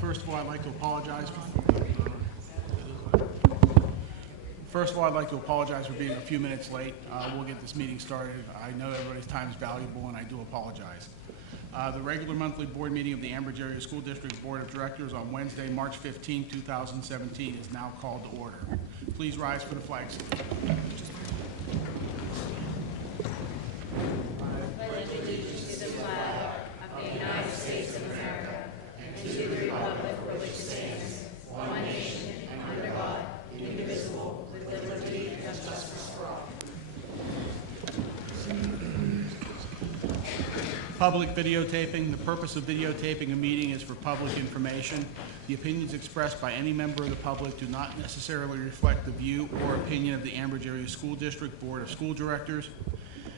First of all, I'd like to apologize. For being a few minutes late. We'll get this meeting started. I know everybody's time is valuable, and I do apologize. The regular monthly board meeting of the Ambridge Area School District Board of Directors on Wednesday, March 15, 2017 is now called to order. Please rise for the flag salute. Public videotaping. The purpose of videotaping a meeting is for public information. The opinions expressed by any member of the public do not necessarily reflect the view or opinion of the Ambridge Area School District Board of School Directors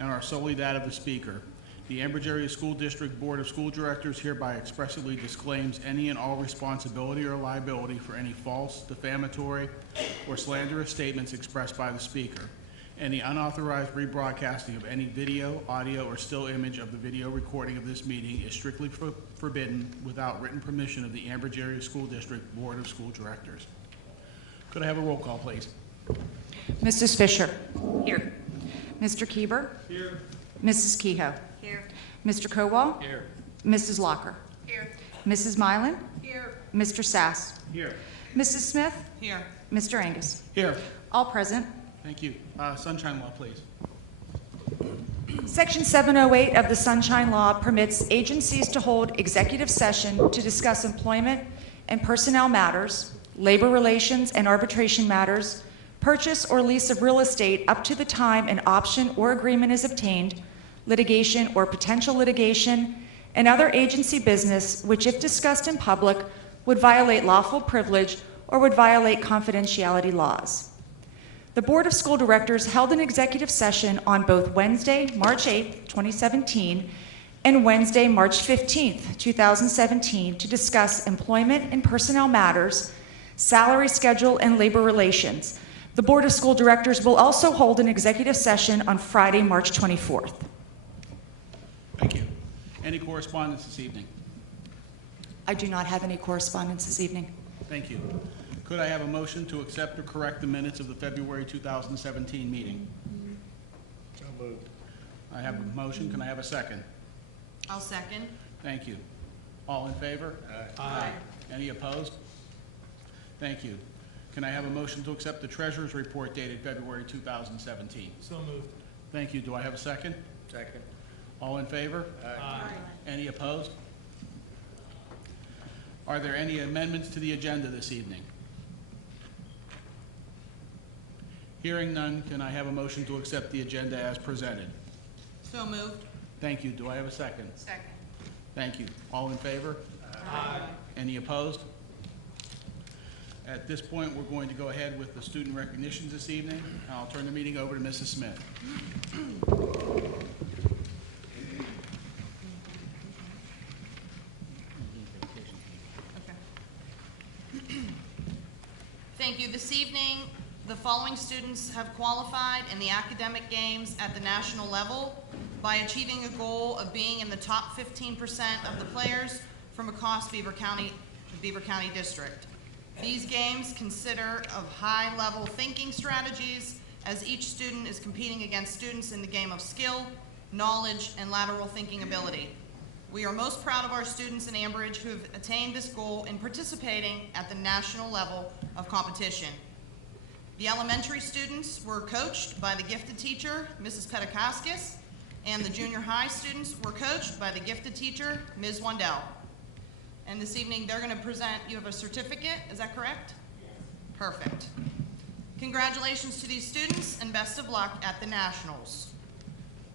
and are solely that of the speaker. The Ambridge Area School District Board of School Directors hereby expressly disclaims any and all responsibility or liability for any false, defamatory, or slanderous statements expressed by the speaker. Any unauthorized rebroadcasting of any video, audio, or still image of the video recording of this meeting is strictly forbidden without written permission of the Ambridge Area School District Board of School Directors. Could I have a roll call, please? Mrs. Fisher. Here. Mr. Kieber. Here. Mrs. Kehoe. Here. Mr. Kowal. Here. Mrs. Locker. Here. Mrs. Milan. Here. Mr. Sass. Here. Mrs. Smith. Here. Mr. Angus. Here. All present. Thank you. Sunshine Law, please. Section 708 of the Sunshine Law permits agencies to hold executive session to discuss employment and personnel matters, labor relations and arbitration matters, purchase or lease of real estate up to the time an option or agreement is obtained, litigation or potential litigation, and other agency business which, if discussed in public, would violate lawful privilege or would violate confidentiality laws. The Board of School Directors held an executive session on both Wednesday, March 8, 2017, and Wednesday, March 15, 2017, to discuss employment and personnel matters, salary schedule, and labor relations. The Board of School Directors will also hold an executive session on Friday, March 24th. Thank you. Any correspondence this evening? I do not have any correspondence this evening. Thank you. Could I have a motion to accept or correct the minutes of the February 2017 meeting? So moved. I have a motion. Can I have a second? I'll second. Thank you. All in favor? Aye. Any opposed? Thank you. Can I have a motion to accept the Treasurer's report dated February 2017? So moved. Thank you. Do I have a second? Second. All in favor? Aye. Any opposed? Are there any amendments to the agenda this evening? Hearing none, can I have a motion to accept the agenda as presented? So moved. Thank you. Do I have a second? Second. Thank you. All in favor? Aye. Any opposed? At this point, we're going to go ahead with the student recognitions this evening. I'll turn the meeting over to Mrs. Smith. Thank you. This evening, the following students have qualified in the academic games at the national level by achieving a goal of being in the top 15% of the players from across Beaver County District. These games consider of high-level thinking strategies as each student is competing against students in the game of skill, knowledge, and lateral thinking ability. We are most proud of our students in Ambridge who have attained this goal in participating at the national level of competition. The elementary students were coached by the gifted teacher, Mrs. Petakaskis, and the junior high students were coached by the gifted teacher, Ms. Wandell. And this evening, they're going to present, you have a certificate, is that correct? Yes. Perfect. Congratulations to these students and best of luck at the Nationals.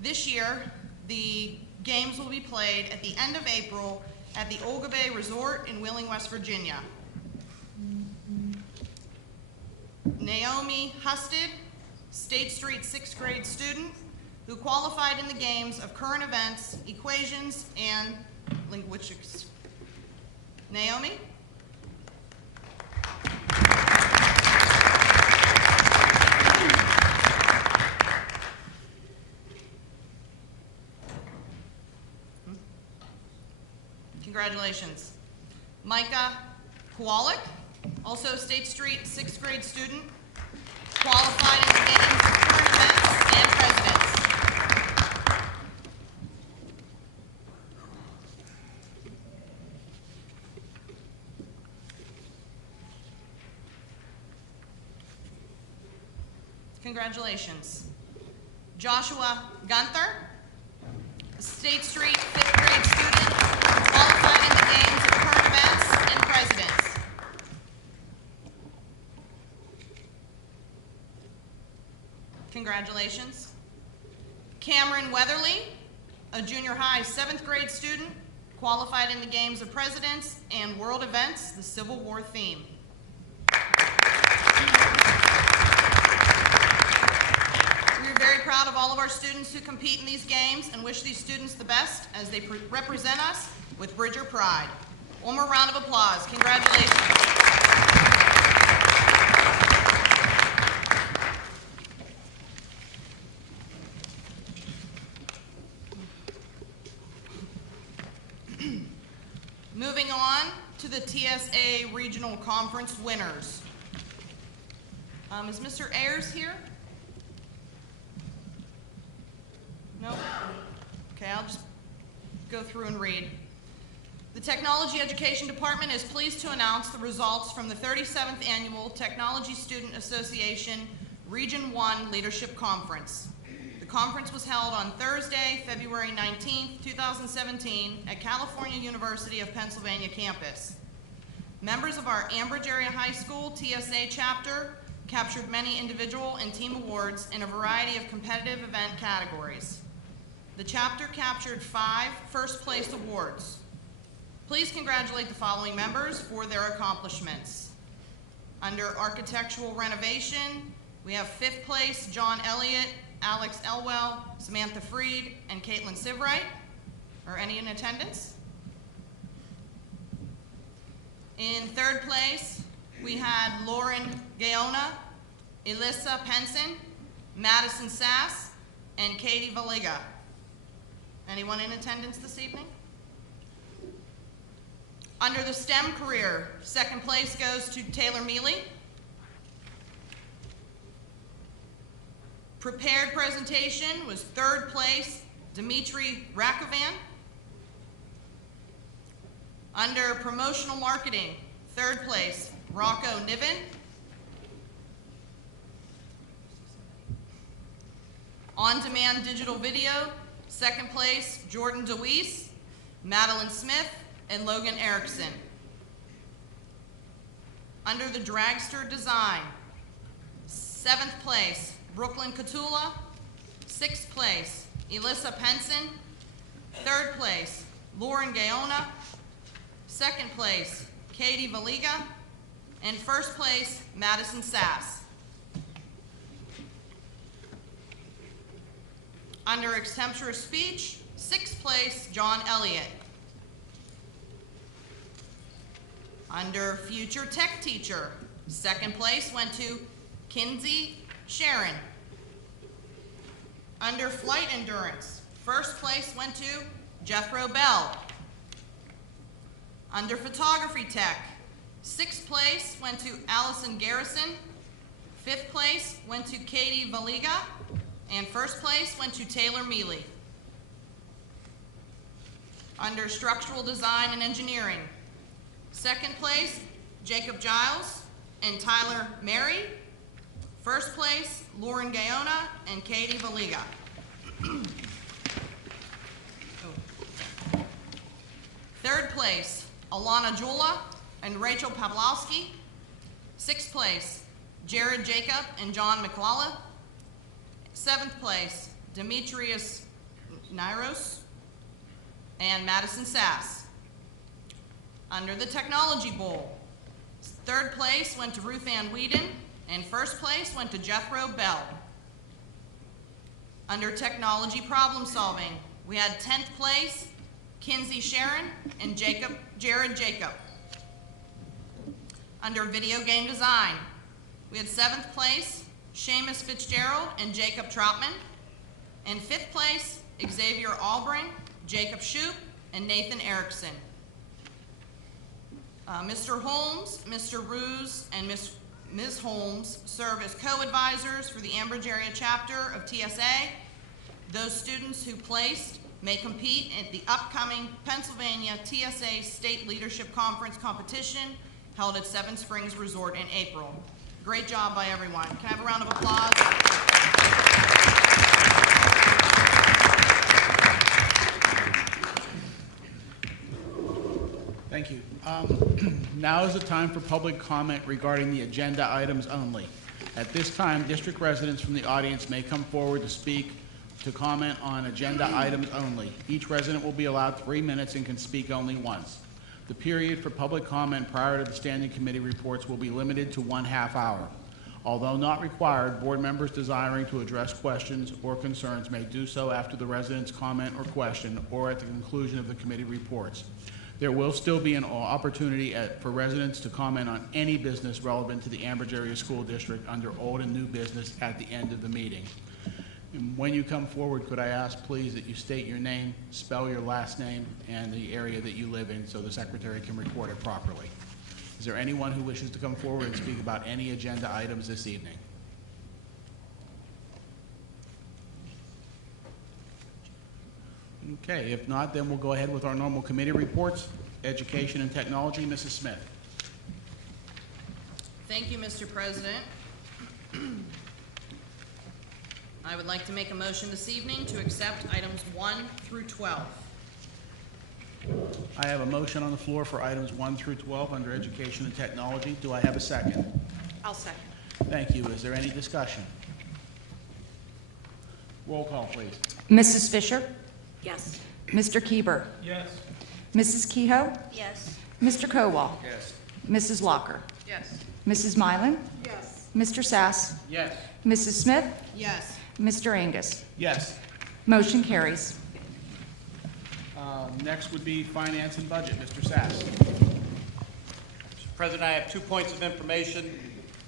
This year, the games will be played at the end of April at the Olga Bay Resort in Wheeling, West Virginia. Naomi Husted, State Street 6th grade student, who qualified in the games of current events, equations, and linguistics. Naomi? Congratulations. Micah Kowalik, also State Street 6th grade student, qualified in the games of current events and presidents. Congratulations. Joshua Gunther, State Street 5th grade student, qualified in the games of current events and presidents. Congratulations. Cameron Weatherly, a junior high 7th grade student, qualified in the games of presidents and world events, the Civil War theme. We are very proud of all of our students who compete in these games and wish these students the best as they represent us with Bridger pride. One more round of applause. Congratulations. Moving on to the TSA Regional Conference winners. Is Mr. Ayers here? No? Okay, I'll just go through and read. The Technology Education Department is pleased to announce the results from the 37th Annual Technology Student Association Region 1 Leadership Conference. The conference was held on Thursday, February 19, 2017 at California University of Pennsylvania campus. Members of our Ambridge Area High School TSA chapter captured many individual and team awards in a variety of competitive event categories. The chapter captured 5 first-place awards. Please congratulate the following members for their accomplishments. Under Architectural Renovation, we have 5th place John Elliott, Alex Elwell, Samantha Freed, and Caitlin Sivright. Are any in attendance? In 3rd place, we had Lauren Gaona, Elissa Penson, Madison Sass, and Katie Valiga. Anyone in attendance this evening? Under the STEM career, 2nd place goes to Taylor Mealy. Prepared presentation was 3rd place, Dimitri Rakovan. Under promotional marketing, 3rd place, Rocco Niven. On-demand digital video, 2nd place, Jordan DeWeese, Madeline Smith, and Logan Erickson. Under the dragster design, 7th place, Brooklyn Catula. 6th place, Elissa Penson. 3rd place, Lauren Gaona. 2nd place, Katie Valiga. And 1st place, Madison Sass. Under extemporary speech, 6th place, John Elliott. Under future tech teacher, 2nd place went to Kinsey Sharon. Under flight endurance, 1st place went to Jethro Bell. Under photography tech, 6th place went to Allison Garrison. 5th place went to Katie Valiga. And 1st place went to Taylor Mealy. Under structural design and engineering, 2nd place, Jacob Giles and Tyler Mary. 1st place, Lauren Gaona and Katie Valiga. 3rd place, Alana Jula and Rachel Pawlowski. 6th place, Jared Jacob and John McLalla. 7th place, Demetrius Nairos and Madison Sass. Under the Technology Bowl, 3rd place went to Ruth Ann Whedon, and 1st place went to Jethro Bell. Under Technology Problem Solving, we had 10th place, Kinsey Sharon and Jared Jacob. Under Video Game Design, we had 7th place, Seamus Fitzgerald and Jacob Troutman. And 5th place, Xavier Albring, Jacob Shoup, and Nathan Erickson. Mr. Holmes, Mr. Ruse, and Ms. Holmes serve as co-advisors for the Ambridge Area Chapter of TSA. Those students who placed may compete in the upcoming Pennsylvania TSA State Leadership Conference competition held at Seven Springs Resort in April. Great job by everyone. Can I have a round of applause? Thank you. Now is the time for public comment regarding the agenda items only. At this time, district residents from the audience may come forward to comment on agenda items only. Each resident will be allowed 3 minutes and can speak only once. The period for public comment prior to the standing committee reports will be limited to 1/2 hour. Although not required, board members desiring to address questions or concerns may do so after the resident's comment or question or at the conclusion of the committee reports. There will still be an opportunity for residents to comment on any business relevant to the Ambridge Area School District under old and new business at the end of the meeting. And when you come forward, could I ask, please, that you state your name, spell your last name, and the area that you live in so the secretary can record it properly. Is there anyone who wishes to come forward and speak about any agenda items this evening? Okay, if not, then we'll go ahead with our normal committee reports. Education and Technology, Mrs. Smith. Thank you, Mr. President. I would like to make a motion this evening to accept items 1 through 12. I have a motion on the floor for items 1 through 12 under Education and Technology. Do I have a second? I'll second. Thank you. Is there any discussion? Roll call, please. Mrs. Fisher? Yes. Mr. Kieber? Yes. Mrs. Kehoe? Yes. Mr. Kowal? Yes. Mrs. Locker? Yes. Mrs. Mylan? Yes. Mr. Sass? Yes. Mrs. Smith? Yes. Mr. Angus? Yes. Motion carries. Next would be Finance and Budget. Mr. Sass. Mr. President, I have 2 points of information.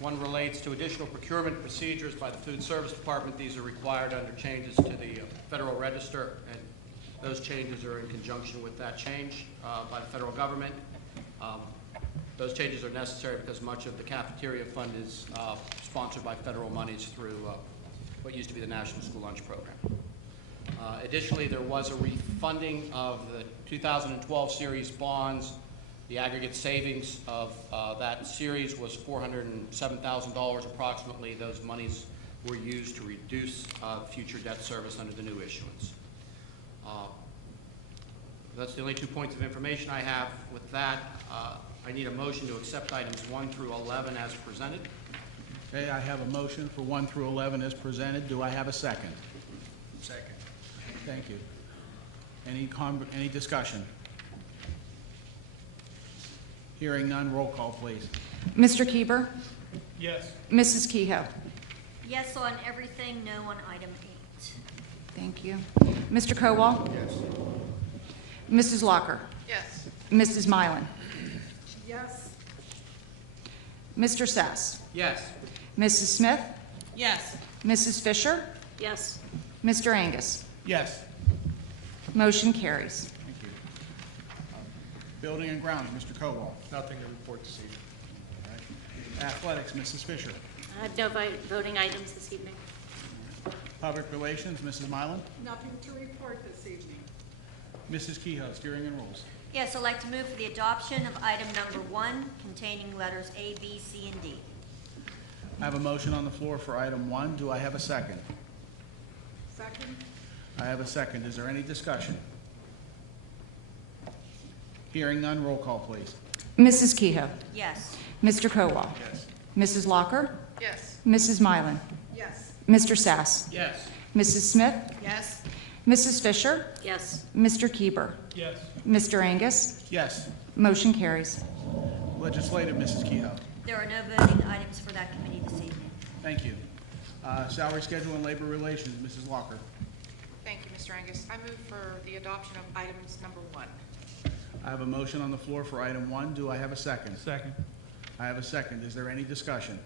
One relates to additional procurement procedures by the Food Service Department. These are required under changes to the Federal Register, and those changes are in conjunction with that change by the federal government. Those changes are necessary because much of the cafeteria fund is sponsored by federal monies through what used to be the National School Lunch Program. Additionally, there was a refunding of the 2012 series bonds. The aggregate savings of that series was $407,000 approximately. Those monies were used to reduce future debt service under the new issuance. That's the only 2 points of information I have. With that, I need a motion to accept items 1 through 11 as presented. Okay, I have a motion for 1 through 11 as presented. Do I have a second? Second. Thank you. Any discussion? Hearing none, roll call, please. Mr. Kieber? Yes. Mrs. Kehoe? Yes on everything, no on item 8. Thank you. Mr. Kowal? Yes. Mrs. Locker? Yes. Mrs. Mylan? Yes. Mr. Sass? Yes. Mrs. Smith? Yes. Mrs. Fisher? Yes. Mr. Angus? Yes. Motion carries. Thank you. Building and Grounds, Mr. Kowal. Nothing to report this evening. All right. Athletics, Mrs. Fisher. I have no voting items this evening. Public Relations, Mrs. Mylan. Nothing to report this evening. Mrs. Kehoe, Steering and Rules. Yes, I'd like to move for the adoption of item number 1, containing letters A, B, C, and D. I have a motion on the floor for item 1. Do I have a second? Second? I have a second. Is there any discussion? Hearing none, roll call, please. Mrs. Kehoe? Yes. Mr. Kowal? Yes. Mrs. Locker? Yes. Mrs. Mylan? Yes. Mr. Sass? Yes. Mrs. Smith? Yes. Mrs. Fisher? Yes. Mr. Kieber? Yes. Mr. Angus? Yes. Motion carries. Legislative, Mrs. Kehoe. There are no voting items for that committee this evening. Thank you. Salary Schedule and Labor Relations, Mrs. Locker. Thank you, Mr. Angus. I move for the adoption of items number 1. I have a motion on the floor for item 1. Do I have a second? Second. I have a second. Is there any discussion?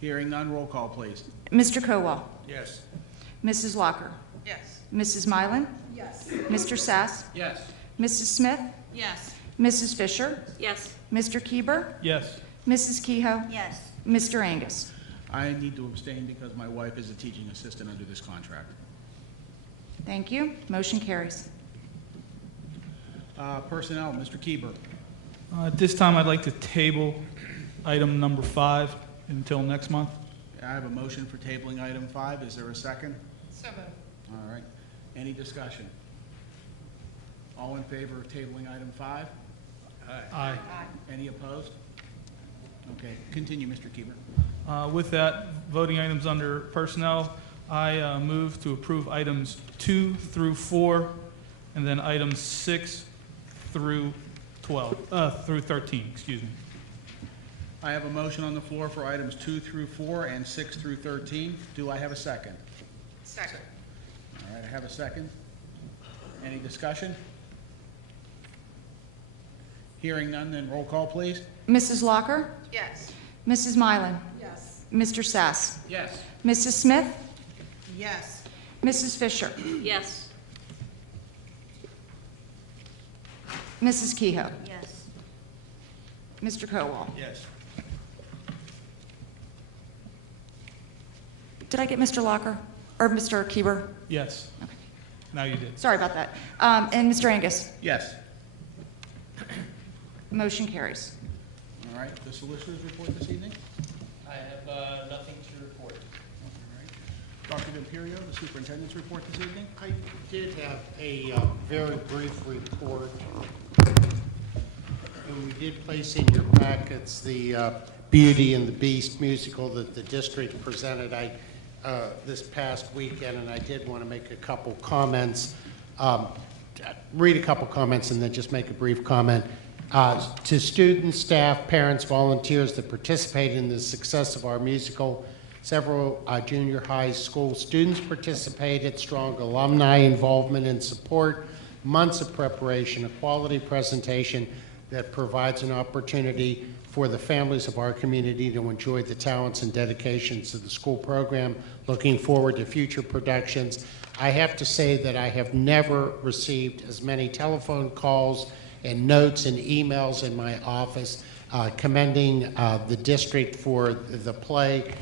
Hearing none, roll call, please. Mr. Kowal? Yes. Mrs. Locker? Yes. Mrs. Mylan? Yes. Mr. Sass? Yes. Mrs. Smith? Yes. Mrs. Fisher? Yes. Mr. Kieber? Yes. Mrs. Kehoe? Yes. Mr. Angus? I need to abstain because my wife is a teaching assistant under this contract. Thank you. Motion carries. Personnel, Mr. Kieber. At this time, I'd like to table item number 5 until next month. I have a motion for tabling item 5. Is there a second? So moved. All right. Any discussion? All in favor of tabling item 5? Aye. Any opposed? Okay, continue, Mr. Kieber. With that, voting items under personnel, I move to approve items 2 through 4, and then items 6 through 13, excuse me. I have a motion on the floor for items 2 through 4 and 6 through 13. Do I have a second? Second. All right, I have a second. Any discussion? Hearing none, then roll call, please. Mrs. Locker? Yes. Mrs. Mylan? Yes. Mr. Sass? Yes. Mrs. Smith? Yes. Mrs. Fisher? Yes. Mrs. Kehoe? Yes. Mr. Kowal? Yes. Did I get Mr. Locker? Or Mr. Kieber? Yes. Okay. Now you did. Sorry about that. And Mr. Angus? Yes. Motion carries. All right, the solicitor's report this evening? I have nothing to report. All right. Dr. D'Imperio, the superintendent's report this evening? I did have a very brief report. And we did place in your packets the Beauty and the Beast musical that the district presented this past weekend, and I did want to make a couple comments, read a couple comments and then just make a brief comment. To students, staff, parents, volunteers that participated in the success of our musical, several junior high school students participated, strong alumni involvement and support, months of preparation, a quality presentation that provides an opportunity for the families of our community to enjoy the talents and dedications of the school program. Looking forward to future productions. I have to say that I have never received as many telephone calls and notes and emails in my office commending the district for the play.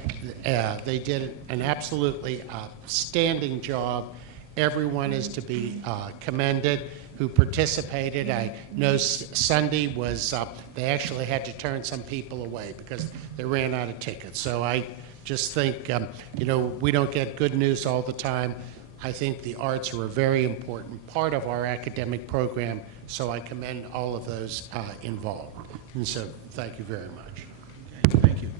They did an absolutely outstanding job. Everyone is to be commended who participated. I know Sunday was, they actually had to turn some people away because they ran out of tickets. So I just think, you know, we don't get good news all the time. I think the arts are a very important part of our academic program, so I commend all of those involved. And so thank you very much. Okay, thank you.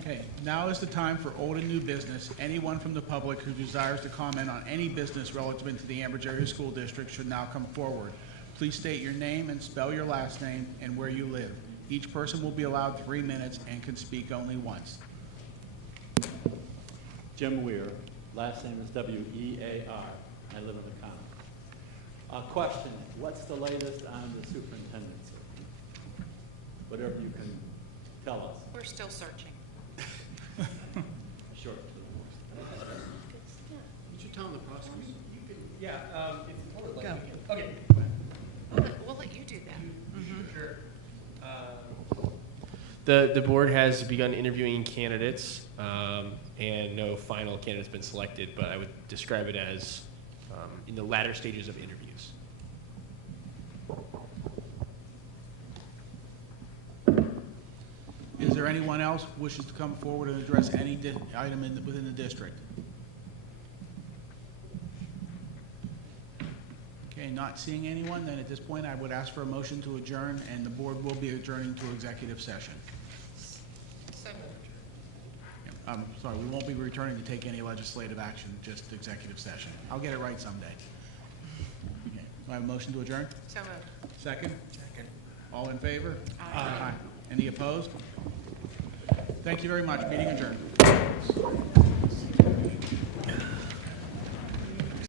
Okay, now is the time for old and new business. Anyone from the public who desires to comment on any business relative to the Ambridge Area School District should now come forward. Please state your name and spell your last name and where you live. Each person will be allowed 3 minutes and can speak only once. Jim Weir, last name is W-E-A-R. I live in the county. Question, what's the latest on the superintendent's? Whatever you can tell us. We're still searching. Sure. Would you tell them the process? Yeah, okay. We'll let you do that. Sure. The board has begun interviewing candidates, and no final candidate's been selected, but I would describe it as in the latter stages of interviews. Is there anyone else who wishes to come forward and address any item within the district? Okay, not seeing anyone, then at this point I would ask for a motion to adjourn, and the board will be adjourning to executive session. So moved. I'm sorry, we won't be returning to take any legislative action, just executive session. I'll get it right someday. Okay, do I have a motion to adjourn? So moved. Second? Second. All in favor? Aye. Any opposed? Thank you very much. Meeting adjourned.